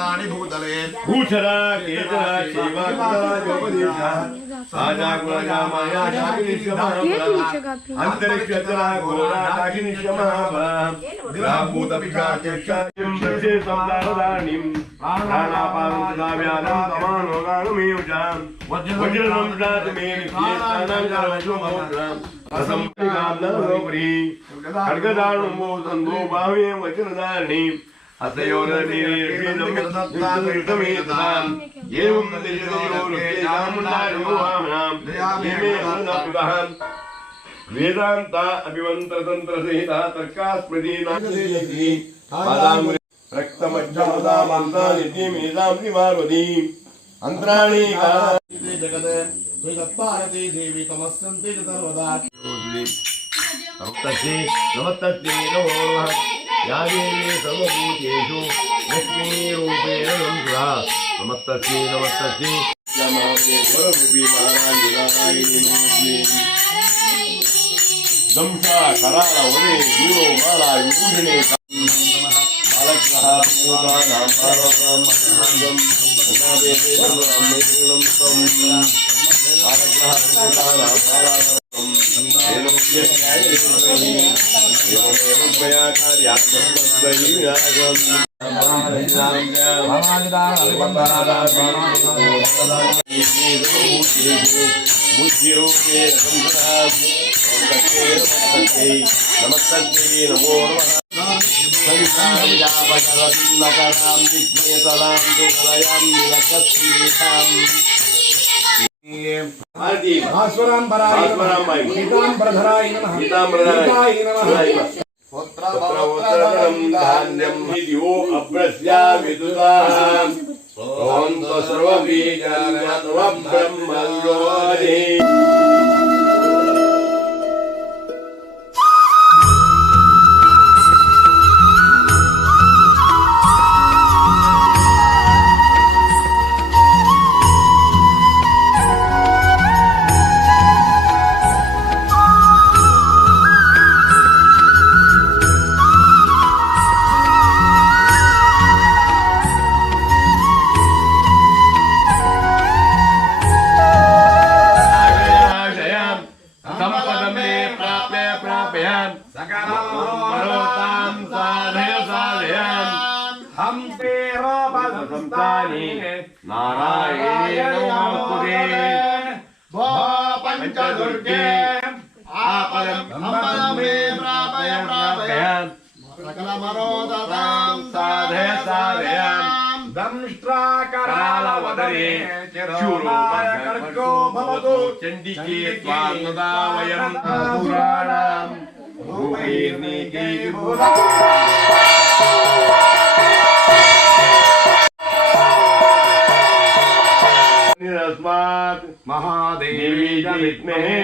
सहस्राणि भूतले भूषरा केतरा शिवात्तरा जोपदेशा साजा गुणजा माया शाकिनिष्यमः अंतरिक्षतरा घोरा शाकिनिष्यमः ग्राभूत विकाचक्षायं प्रचे संदारदानिं प्राणापानं दाव्यानं तमानो गानुमेवजां वज्रनं दातमे विद्येतानां सर्वशोभोग्रां असंपिकां नरोपरि खड्गदाणुं बोधन्दो बाह्वे वज्रधारिणी अतयोरनिर्भिदमिदमिदमेताम् एवं दिशयोरुक्तेजामुण्डायोहामनाम् वेदान्ता अभिमन्त्रतन्त्रसहिता तर्कास्मृतीनागदेयति पादाङ्गुली रक्तमज्जमुदामन्तानित्यमेतां निवारवति अन्त्राणि काले जगते त्वयितत्पारते देवी तमस्सन्ते च सर्वदा नमस्तस्यै नमस्तस्यै नमो नमः या देवी सर्वभूतेषु लक्ष्मीरूपेण संस्थिता नमस्तस्यै नमस्तस्यै नमस्ते महाराज दंशा कराल वने दूरो माला विभूषणे बालकः पूर्णानां पार्वतां महंगं उमावेदे नमः तं बालकः पूर्णानां पार्वतां एवं मया कार्यात्मकं बुद्धिरूपे नमस्तस्यै नमो नमः संसारयापकरत्नकरां विघ्नेतलां दुःखलयां निलकस्मितां भास्वराम्बराय पीताम्बरधराय नमः पीताम्बरधराय नमः पुत्रवत्तरं धान्यं विद्यो अभ्रस्या विदुताः भवन्तो सर्वबीजान्यत्वं ब्रह्मयोनि नारायण नमोस्तुते भो पंचदुर्गे आपदं मे प्रापय सकलमनोरथां साधय साधयाम् दंष्ट्राकरालवदने शूरोपाय खड्गो भवतु चण्डिके त्वां तदा वयं पुराणां भूमिर्नीके महादेवी विद्महे